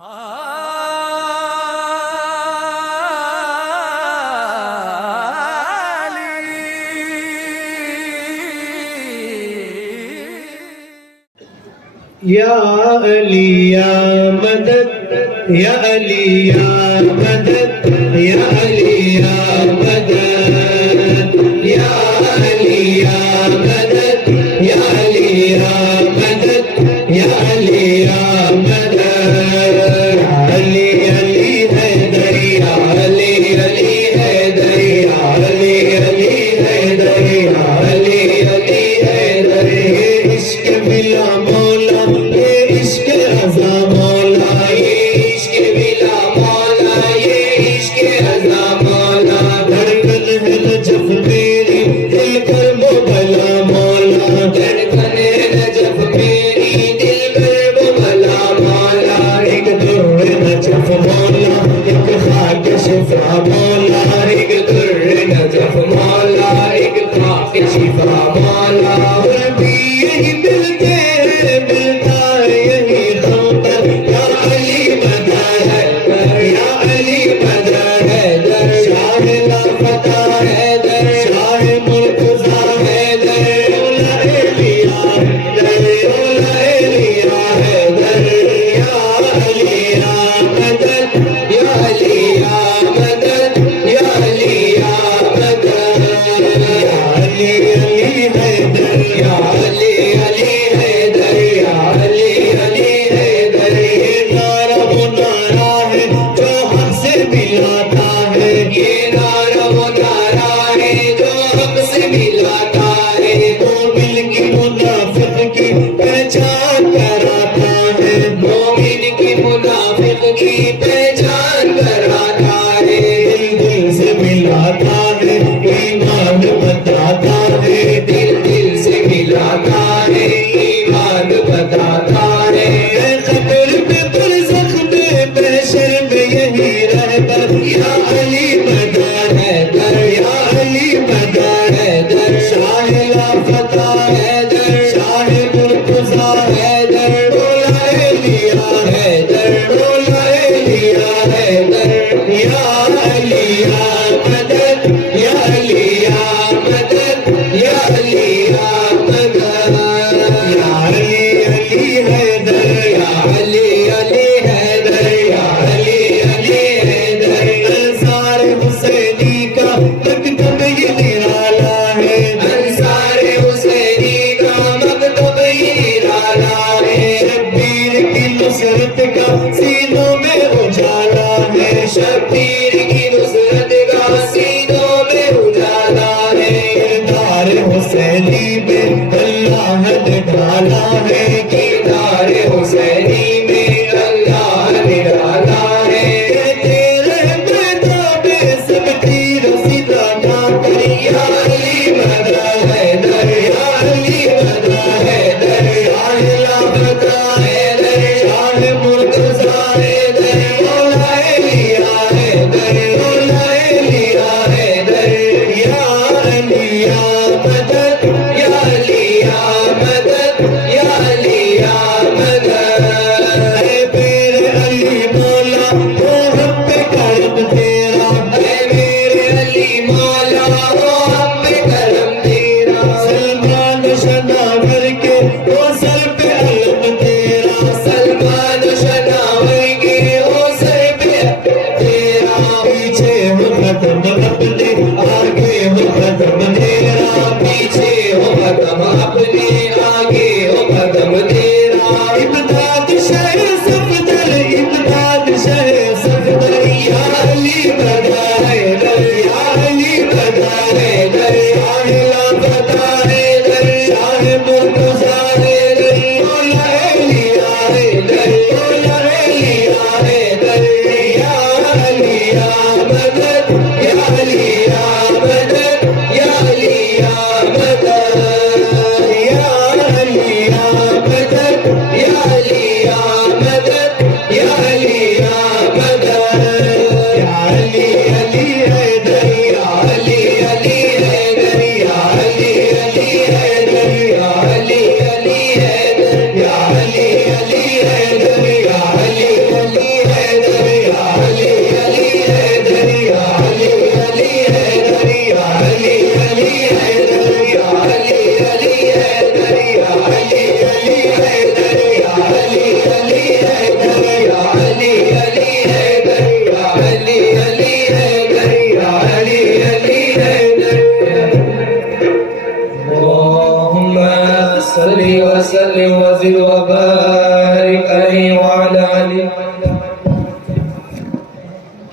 या अली या मदद या अली या मदद या अली या मदद या अली या मदद या अली या मदद या अली या मदद अली अली हैदर या अली अली हैदर या अली अली हैदर या अली अली हैदर इश्क मिला मौला ये इश्क रज़ा मौला ये इश्क मिला मौला ये इश्क रज़ा मौला धड़कन है नजफ मेरी दिल कर वो भला मौला धड़कन है नजफ मेरी दिल कर वो भला मौला एक दुर्र नजफ मौला एक खाक शिफा मौला एक दुर्र नजफ मौला एक खाक शिफा मौला और भी यही मिलते हैं मिलता है यही खबर या अली मदद या अली मदद हैदर शाह लापता हैदर शाह मुर्तज़ा हैदर मौला एलिया मौला एलिया हैदर या अली या मदद या अली या मदद या अली या मदद या अली अली हैदर या अली अली हैदर या अली अली हैदर ये नारा वो नारा है जो हमसे मिलाता है ये नारा वो नारा है जो हमसे मिलाता है मोमिन की मुनाफिक की पहचान कराता है मोमिन की मुनाफिक की पहचान कराता है दिल दिल से मिलाता है ईमान बताता है दिल दिल से मिलाता है ईमान बताता है कब्र में बरज़ख में महशर में यही रहबर या अली मदद हैदर या अली मदद हैदर शाह लापता हैदर शाह मुर्तज़ा हैदर मौला एलिया हैदर मौला एलिया हैदर या अली या मदद या अली या मदद या अली या मदद या अली अली हैदर या अली अली हैदर या अली अली हैदर अंसार हुसैनी का मकतब ये निराला है अंसार हुसैनी का मकतब ये निराला है शब्बीर की नुसरत का सीनों में उजाला है शब्बीर की नुसरत का सीनों में उजाला है किरदार हुसैनी में अल्लाह ने डाला है किरदार हुसैनी में अल्लाह ने डाला है तेरे मैदान में सब तीर सीधा ना कर या अली मदद हैदर या अली मदद हैदर शाह लापता हैदर शाह मुर्तज़ा हैदर मौला एलिया हैदर मौला एलिया हैदर या अली या मदद या अली या मदद या अली या मदद है मेरे अली मौला वो हम पे करम तेरा है मेरे अली मौला वो हम पे करम तेरा सलमान शनावर के वो सर पे अलम तेरा सलमान शनावर के वो صل وسلم وزد وبارك